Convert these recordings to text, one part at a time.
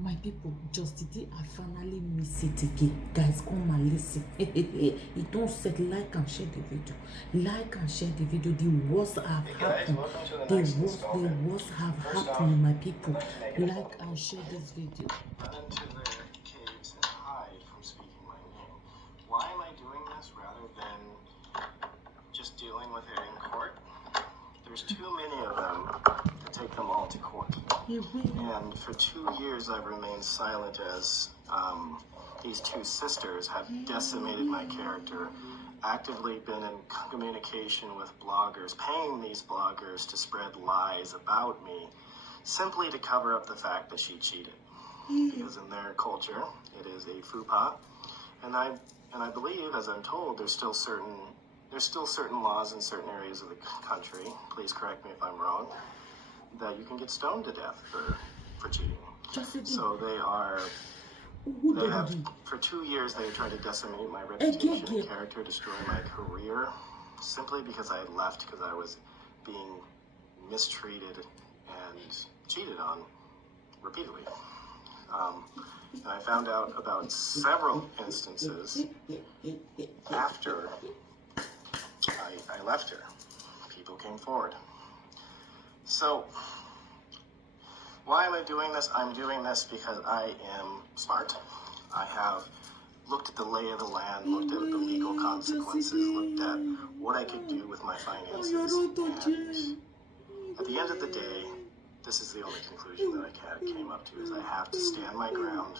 My people, just today I finally miss it again. Guys, come and listen. It don't set like and share the video. Like and share the video. The worst have happened. The worst have happened, my people. Like and share this video. Run into their caves and hide from speaking my name. Why am I doing this rather than just dealing with it in court? There's too many of them to take them all to court. And for 2 years I've remained silent as these two sisters have decimated my character, actively been in communication with bloggers, paying these bloggers to spread lies about me, simply to cover up the fact that she cheated. Because in their culture, it is a faux pas. And I believe, as I'm told, there's still certain laws in certain areas of the country, please correct me if I'm wrong, that you can get stoned to death for cheating. So they have, for 2 years, they tried to decimate my reputation and character, destroy my career, simply because I left because I was being mistreated and cheated on repeatedly. And I found out about several instances after I left her. People came forward. So, why am I doing this? I'm doing this because I am smart. I have looked at the lay of the land, looked at the legal consequences, looked at what I could do with my finances. And at the end of the day, this is the only conclusion that I came up to, is I have to stand my ground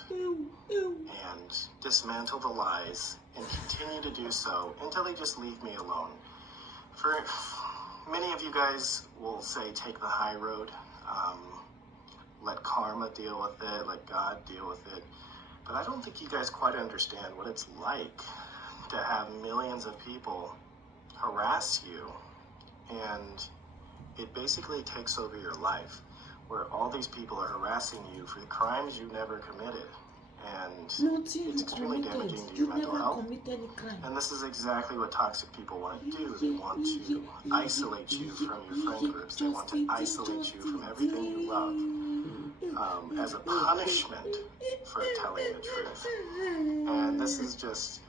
and dismantle the lies and continue to do so until they just leave me alone. For many of you guys will say take the high road, let karma deal with it, let God deal with it. But I don't think you guys quite understand what it's like to have millions of people harass you, and it basically takes over your life, where all these people are harassing you for the crimes you never committed. And it's extremely damaging to your mental health. And this is exactly what toxic people want to do. They want to isolate you from your friend groups. They want to isolate you from everything you love as a punishment for telling the truth. And this is just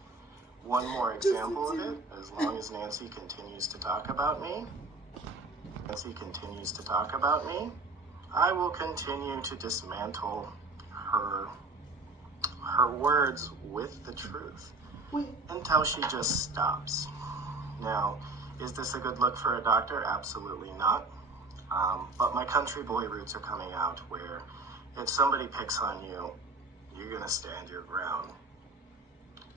one more example of it. As long as Nancy continues to talk about me, I will continue to dismantle her words with the truth until she just stops. Now, is this a good look for a doctor? Absolutely not. But my country boy roots are coming out, where if somebody picks on you, you're going to stand your ground.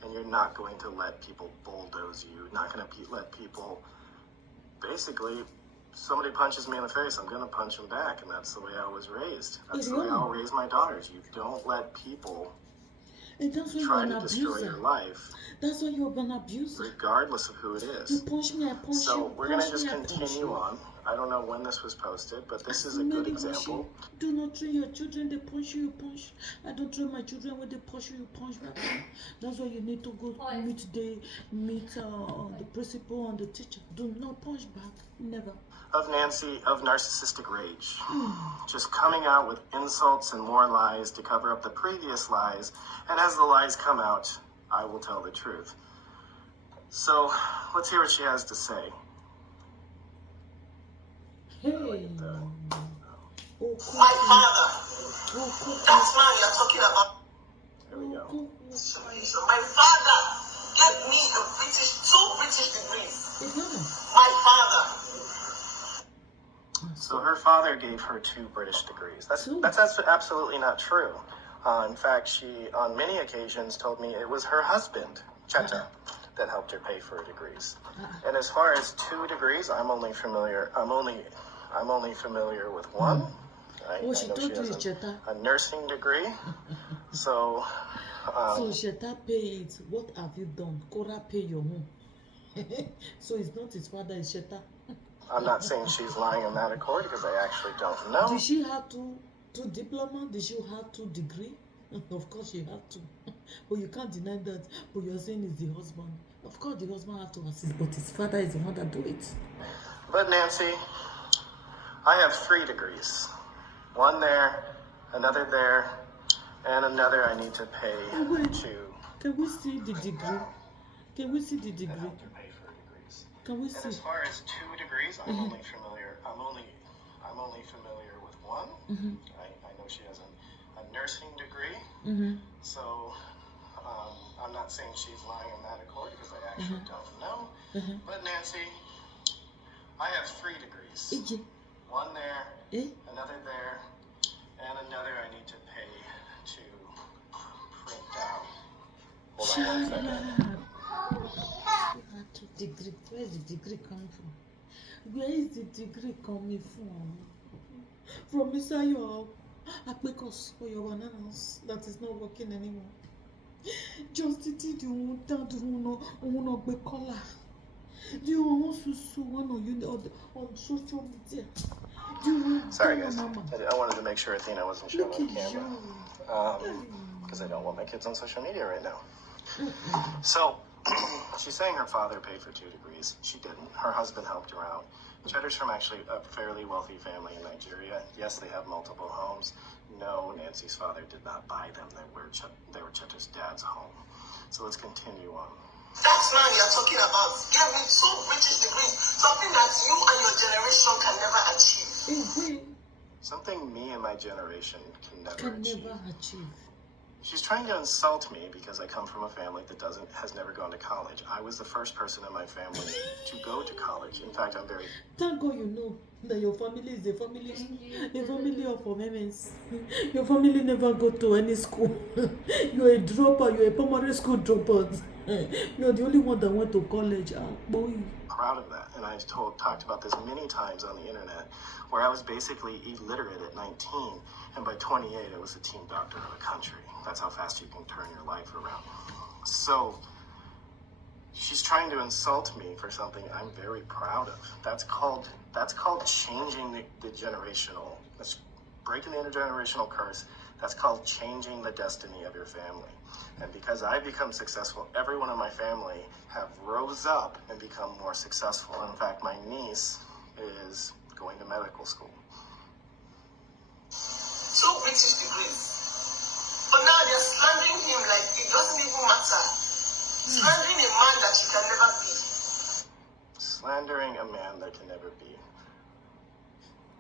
And you're not going to let people bulldoze you. You're not going to let people, basically, somebody punches me in the face, I'm going to punch them back. And that's the way I was raised. That's the way I'll raise my daughters. You don't let people try to destroy your life. That's why you're an abuser. Regardless of who it is. You punch me, I punch you. So we're going to just continue on. I don't know when this was posted, but this is a good example. Do not train your children, they punch you, you punch. I don't train my children, when they punch you, you punch back. That's why you need to go meet the principal and the teacher. Do not punch back, never. Of Nancy, of narcissistic rage. Just coming out with insults and more lies to cover up the previous lies. And as the lies come out, I will tell the truth. So, let's hear what she has to say. Hey. My father. That's man you're talking about. There we go. My father gave me two British degrees. My father. So her father gave her 2 British degrees. That's absolutely not true. In fact, she, on many occasions, told me it was her husband, Cheta, that helped her pay for her degrees. And as far as 2 degrees, I'm only familiar with one. I know she has a nursing degree. So Cheta pay it. What have you done? Cora pay your own. So it's not his father, it's Cheta. I'm not saying she's lying in that accord, because I actually don't know. Did she have two diploma? Did she have 2 degree? Of course she had to. But you can't deny that. But you're saying it's the husband. Of course the husband have to assist, but his father is the one that do it. But Nancy, I have 3 degrees. One there, another there, and another I need to pay Oh, wait. to. Can we see the degree? Can we see the And degree? help to pay for degrees. Can we And see? as far as 2 degrees, I'm only familiar with one. I know she has a nursing degree. So I'm not saying she's lying in that accord because I actually don't know. But Nancy, I have 3 degrees. One there, another there, and another I need to pay to print out. Hold on 1 second. Degree. Where is the degree coming from? Where is the degree coming from? From inside your apicos or your bananas that is not working anymore. Just did you want be color? Do you want to one on social media? Sorry guys, I wanted to make sure Athena wasn't shown on camera. Because I don't want my kids on social media right now. So, she's saying her father paid for 2 degrees. She didn't. Her husband helped her out. Cheddar's from actually a fairly wealthy family in Nigeria. Yes, they have multiple homes. No, Nancy's father did not buy them. They were Cheddar's dad's home. So let's continue on. That man you're talking about gave me 2 British degrees, something that you and your generation can never achieve. Something me and my generation can never achieve. She's trying to insult me because I come from a family that has never gone to college. I was the first person in my family to go to college. In fact, I'm very... Thank God you know that your family is a family of women's. Your family never go to any school. You're a dropout. You're a primary school dropout. You're the only one that went to college. Boy. Proud of that. And I talked about this many times on the internet, where I was basically illiterate at 19, and by 28, I was the team doctor of the country. That's how fast you can turn your life around. So, she's trying to insult me for something I'm very proud of. That's called changing the generational, that's breaking the intergenerational curse. That's called changing the destiny of your family. And because I've become successful, everyone in my family have rose up and become more successful. In fact, my niece is going to medical school. 2 British degrees. But now they're slandering him like it doesn't even matter. Slandering a man that you can never be. Slandering a man that can never be.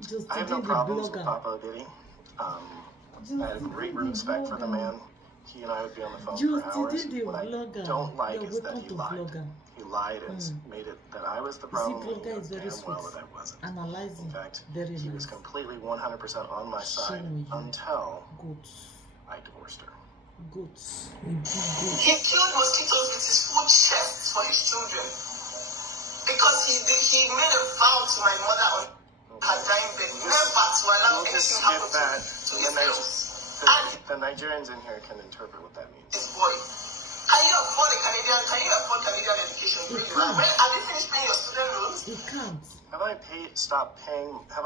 Just I have no problems with Papa Diddy. I have great respect for the man. He and I would be on the phone for hours. What I don't like is that he lied. He lied and made it that I was the problem. He knew damn well that I wasn't. Analyzing. In fact, Very he nice. was completely 100% on my side until I divorced her. Goats. He killed mosquitoes with his full chest for his children. Because he made a vow to my mother on her dying bed, never to allow anything happen to his girls. The Nigerians in here can interpret what that means. This boy. Can you afford Canadian education? Have you finished paying your student loans? He can't. Have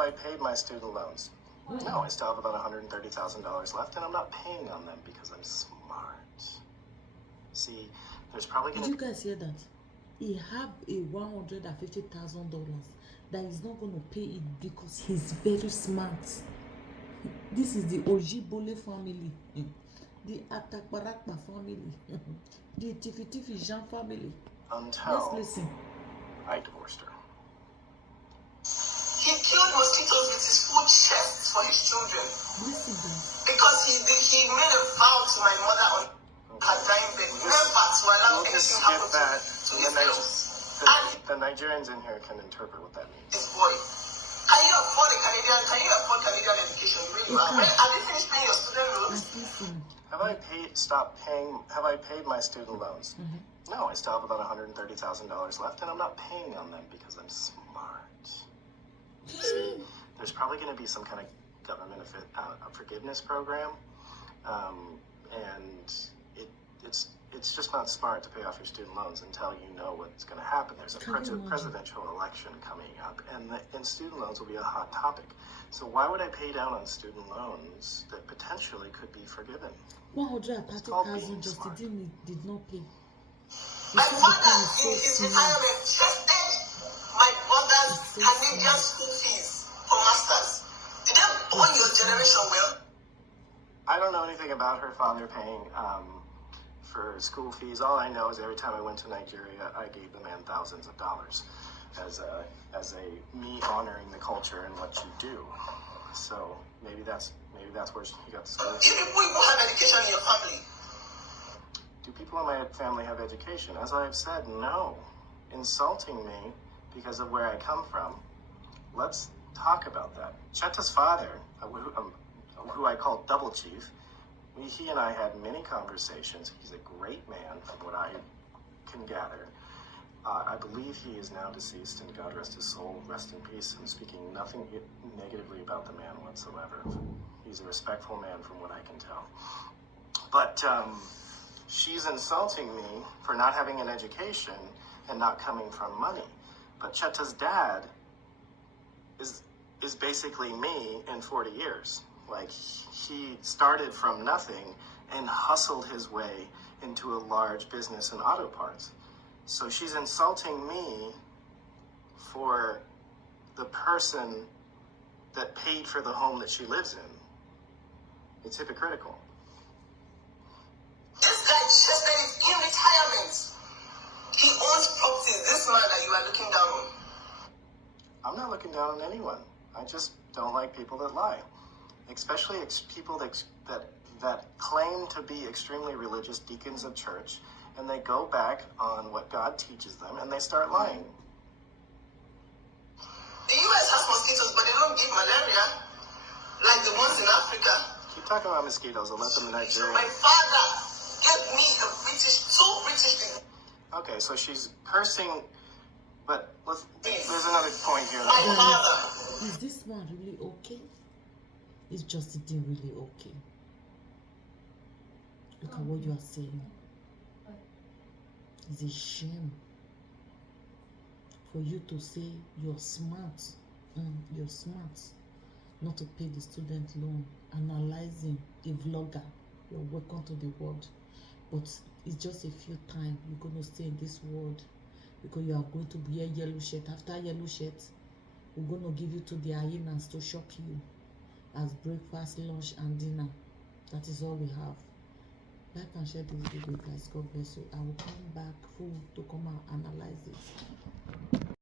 I paid my student loans? No, I still have about $130,000 left, and I'm not paying on them because I'm smart. See, there's probably Did you guys hear that? He have a $150,000 that he's not going to pay it because he's very smart. This is the Ojibole family, the Atakbarakba family, the Tifitifi Jean family. Until Let's listen. I divorced her. He killed mosquitoes with his full chest for his children. Listen, guys. Because he made a vow to my mother on her dying bed, never to allow anything happen to his girls. The Nigerians in here can interpret what that means. This boy. Can you afford Canadian education? Have you finished paying your student loans? Have I paid my student loans? No, I still have about $130,000 left, and I'm not paying on them because I'm smart. See, there's probably going to be some kind of government forgiveness program, and it's just not smart to pay off your student loans until you know what's going to happen. There's a presidential election coming up, and student loans will be a hot topic. So why would I pay down on student loans that potentially could be forgiven? 130,000 Justin did not pay. My father, in his retirement, trusted my brother's Canadian school fees for masters. Did they own your generation well? I don't know anything about her father paying for school fees. All I know is every time I went to Nigeria, I gave the man thousands of dollars as a me honoring the culture and what you do. So maybe that's where he got the school. Do people even have education in your family? Do people in my family have education? As I've said, no. Insulting me because of where I come from. Let's talk about that. Cheta's father, who I call Double Chief, he and I had many conversations. He's a great man from what I can gather. I believe he is now deceased, and God rest his soul, rest in peace. I'm speaking nothing negatively about the man whatsoever. He's a respectful man from what I can tell. But she's insulting me for not having an education and not coming from money. But Cheta's dad is basically me in 40 years. Like, he started from nothing and hustled his way into a large business in auto parts. So she's insulting me for the person that paid for the home that she lives in. It's hypocritical. This guy Chester is in retirement. He owns properties. This man that you are looking down on. I'm not looking down on anyone. I just don't like people that lie, especially people that claim to be extremely religious deacons of church, and they go back on what God teaches them and they start lying. The US has mosquitoes, but they don't give malaria like the ones in Africa. Keep talking about mosquitoes. I'll let them in Nigeria. My father gave me two British. Okay, so she's cursing, but there's another point here. My father. Is this one really okay? Is Justin really okay? Look at what you are saying. It's a shame for you to say you're smart. You're smart not to pay the student loan, analyzing a vlogger. You're welcome to the world, but it's just a few times you're going to stay in this world, because you are going to wear yellow shirt. After yellow shirt, we're going to give you to the hyenas to shock you as breakfast, lunch, and dinner. That is all we have. Like and share this video, guys. God bless you. I will come back full to come and analyze it.